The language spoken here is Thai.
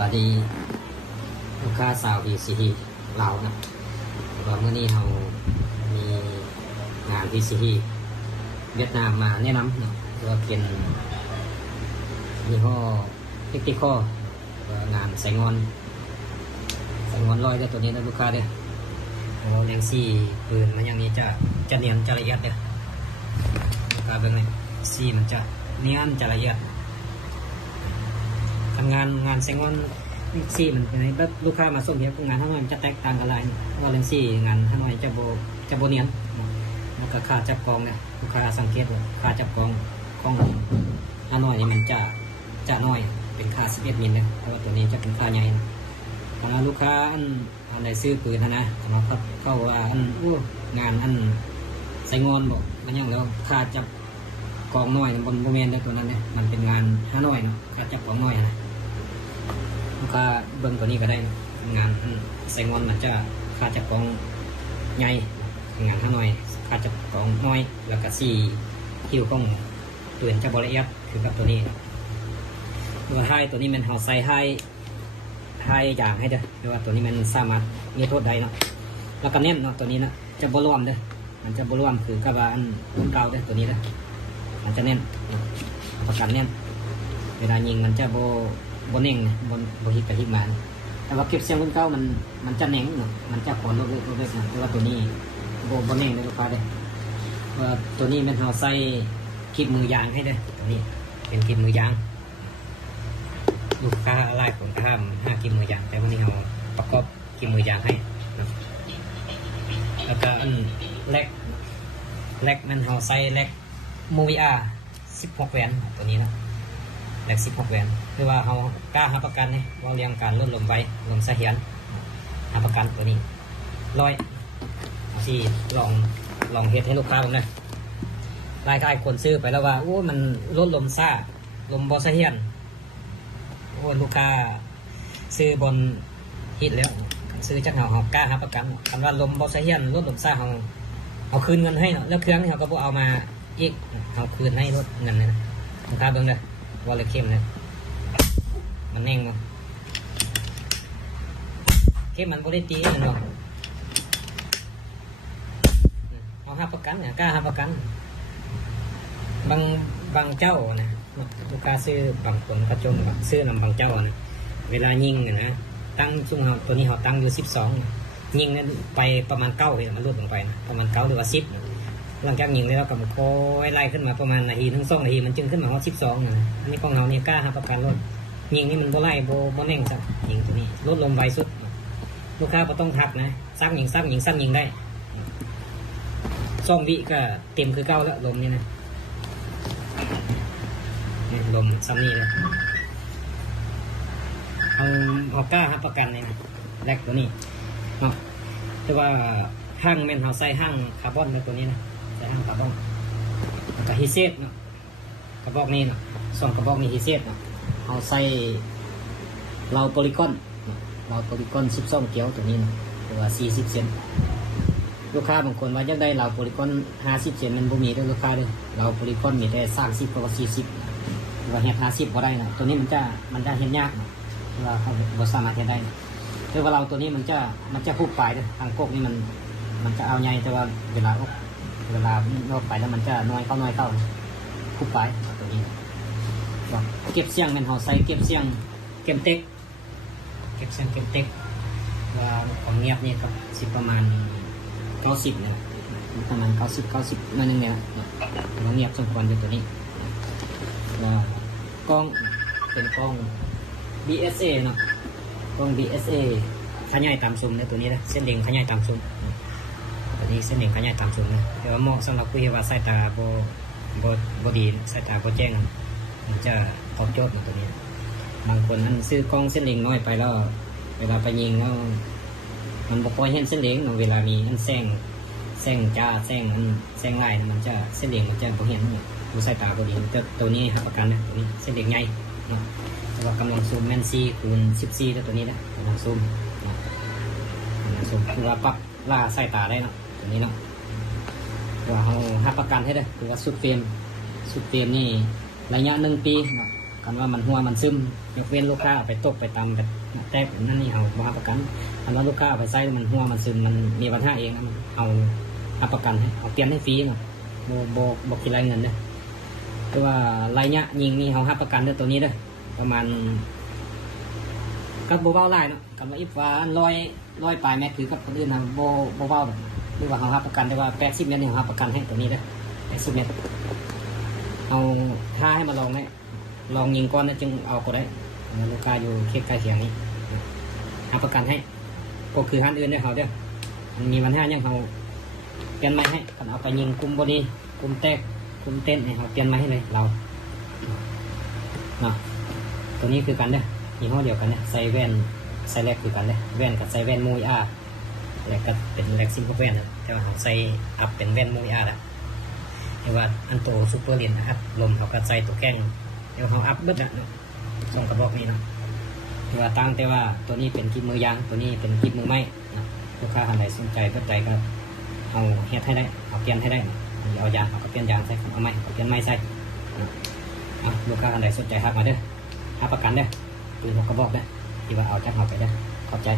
วัสดีลูกค้าสาว PCT เรานะว่าเมื่อนี้เรามีงาน PCT เวียดนามมาแนะนำเนาะว่าเป็นยี่ห้อเทคนิคงานใส่งอนลอยได้ตัวนี้นะลูกค้าเด้อโอ้แรงซี่ปืนมันอย่างนี้จะเนียนจะละเอียดเด้อลูกค้าเป็นไงซี่มันจะเนียนจะละเอียดทำงานใส่งอนซี่มันเป็นไงแบบลูกค้ามาส่งเทียบกับงานทั้งนั้นจะแตกต่างกันหลายว่าแรงซี่งานทั้งนั้นจะโบเนียนแล้วก็ค่าจับกองเนี่ยลูกค้าสังเกตว่าค่าจับกองของฮานอยนี่มันจะน้อยเป็นค่า11มิลนะเพราะว่าตัวนี้จะเป็นค่าใหญ่ถ้าลูกค้าอันใดซื้อปืนนะเราเข้าว่างานใส่งอนบอกมันยังแล้วค่าจับกองน้อยบนโมเมนต์ตัวนั้นเนี่ยมันเป็นงานฮานอยเนาะค่าจับกองน้อยนะลูกค้าเบิ่งตัวนี้ก็ได้นะงานใส่งอนมันจะค่าจับกองใหญ่งานฮานอยค่าจับกองน้อยแล้วก็ซี่คิวกล้องตัวจะบริยัดคือกับตัวนี้ตัวไฮตัวนี้มันเฮาใส่ไฮอย่างให้เด้อเพราะว่าตัวนี้มันสามารถมีโทษใดเนาะแล้วก็เน้นเนาะตัวนี้นะจะบรวมเด้อมันจะบรวมคือกระบาอันเก่าเด้อตัวนี้นะมันจะเน้นประกันเน้นเวลายิงมันจะโบเน่งโบฮิตกับฮิตมาแต่ว่าเก็บเสียงรุ่นเก่ามันจะเน่งเนาะมันจะขนลดนะแต่ว่าตัวนี้โบเน่งเลยลูกค้าเด้อว่าตัวนี้มันเฮาใส่คลิปมือยางให้เด้อตัวนี้เป็นคลิปมือยางลูกค้าไล่ผมห้าม5กิมมือยางแต่วันนี้เราประกอบกิมมือยางให้นะแล้วก็แลกมันเราใส่แลกมูวิอา16แหวนตัวนี้นะแลก16แหวนคือว่าเรากล้าหาประกันเนี่ยว่าเรียงการลดลมไว้ลมเสถียรหาประกันตัวนี้ที่ลองเฮ็ดให้ลูกค้าผมเลยรายคนซื้อไปแล้วว่ามันลดลมซ่าลมบอเสถียรลูกค้าซื้อบนฮิตแล้วซื้อจากเขากล้าครับประกันคำว่าลมบอสเฮียนรถลมซ่าเขาคืนเงินให้เนาะแล้วเครื่องนี่เขาก็บอกเอามาอีกเขาคืนให้รถเงินเลยนะลูกค้าเบิ่งเลยวอลเลย์เข้มเลยมันแน่งมั้งเข้มมันบริตีมันเนาะเอาห้าประกันเนี่ยกล้าห้าประกันบางเจ้านะลูกค้าซื้อบางคนกระจงซื้อนำบางเจ้านะเวลายิงนะตั้งช่วงตัวนี้เขาตั้งอยู่12ยิงนั้นไปประมาณ9เลยมันลดลงไปนะประมาณ9หรือว่า10หลังจากยิงแล้วก็มันค่อยไล่ขึ้นมาประมาณนาทีถึง2นาทีมันจึงขึ้นมาว่า12นะอันนี้ของเราเนี่ยกล้าหาประกันลดยิงนี่มันโบไล่โบแน่งสักยิงตัวนี้ลดลงไวสุดลูกค้าก็ต้องทักนะซักยิงสั้นยิงได้2 วิก็เต็มคือ9แล้วลมนี่นะลมซ้ำนี่เลยเอาก้าครับประกันเลยนะแรกตัวนี้เนาะแต่ว่าห้างเมนเฮาใส่ห้างคาร์บอนในตัวนี้นะใส่ห้างคาร์บอนกับฮีเซตเนาะกระบอกนี้เนาะ2กระบอกนี้ฮีเซตเนาะเอาใส่เราโพลีกอนเราโพลีกอน12เกียวตัวนี้นะหรือว่า40เซนลูกค้าบางคนว่าอยากได้เราโพลีกอน50เซนมันบ่มีด้วยลูกค้าเลยเราโพลีกอนมีแต่30กับ40ว่าเฮ็ด50บ่ได้นะตัวนี้มันจะเฮ็ดยากนะว่าเขาบ่สามารถเฮ็ดได้คือว่าเราตัวนี้มันจะพุบปลายเด้อทางกกนี่มันจะเอาใหญ่แต่ว่าเวลาลอกไปแล้วมันจะน้อยเข้าพุบปลายตัวนี้เก็บเสียงมันเฮาใส่เก็บเสียงเก็บเต็กว่าของเงียบนี่ก็สิประมาณ90เนี่ยประมาณ90นั่นนึงเนี่ยของเงียบสมควรอยู่ตัวนี้กล้องเป็นกล้อง BSA เนาะกล้อง BSA ขยายตามซูมในตัวนี้นะเส้นเล็งขยายตามซูมตัวนี้เส้นเล็งขยายตามซูมนะแต่ว่าเหมาะสำหรับผู้ที่ว่าสายตาบดีสายตาโบแจ้งมันจะตอบโจทย์ตัวนี้บางคนนั้นซื้อกล้องเส้นเล็งน้อยไปแล้วเวลาไปยิงแล้วมันบอกว่าเห็นเส้นเล็งเวลามีอันแซงจ้าแซงไล่มันจะเส้นเล็งมันจะบ่เห็นผู้สายตาบดีตัวนี้ครับประกันนะตัวนี้เส้นเล็งใหญ่เนาะแต่ว่ากำลังซูมแมนซีคูณ14ตัวนี้นะกำลังซูมคือว่าปรับล่าสายตาได้เนาะตัวนี้เนาะว่าเขาหักประกันให้ได้คือว่าสุดเฟรมนี่ระยะ1 ปีเนาะ กันว่ามันหัวมันซึมยกเว้นลูกค้าเอาไปตกไปตำแบบแตกนั่นนี่เอาบ่รับประกันคันว่าลูกค้าเอาไปใส่มันหัวมันซึมมันมีปัญหาเองนะเอารับประกันให้เอาเปลี่ยนให้ฟรีเนาะบ่คิดรายเงินเด้อแต่ว่ารายเนี้ยยิงนี่เขารับประกันเด้อตัวนี้เด้อประมาณก็บ่เว้าหลายเนาะกับว่าอีฟ้า100ปลายเมตรคือกับคนอื่นนะบ่เว้าแบบหรือว่าเขารับประกันได้ว่า80เมตรนี่เขารับประกันให้ตัวนี้เด้อ80เมตรเอาถ้าให้มาลองได้ลองยิงก้อนนะจึงเอาก็ได้ลูกค้าอยู่เขตใกล้เคียงนี้รับประกันให้ก็คือท่านอื่นได้เขาเด้อมันมีปัญหาอย่างเขาเปลี่ยนไม้ให้กันเอาไปยิงกลุ่มบอดี้กลุ่มแตกกลุ่มเต้นเนี่ยเขาเปลี่ยนไม้ให้เลยเราเนาะตัวนี้คือกันเด้อยี่ห้อเดียวกันเนี่ยใส่แว่นใส่แลกคือกันเลยแว่นกับใส่แว่นมูยอาแล้วก็เป็นแลกซิงกับแว่นนะแต่ว่าเขาใส่อัพเป็นแว่นมูยอาแล้วเรียกว่าอันโตซูเปอร์เลนนะครับลมเขาก็ใส่ตัวแข้งเดี๋ยวเขาอัพเบิดนะส่งกระบอกนี้นะที่ว่าตั้งแต่ว่าตัวนี้เป็นคลิปมือยางตัวนี้เป็นคลิปมือไม้นะลูกค้าท่านใดสนใจก็ใจก็เอาเฮ็ดให้ได้เอาเปลี่ยนให้ได้เอายางเอาเปลี่ยนยางใส่เอาไม้เอาเปลี่ยนไม้ใส่ลูกค้าท่านใดสนใจทักมาเด้อรับประกันเด้อปืน6 กระบอกเด้อที่ว่าเอาจากเราไปเด้อขอบใจ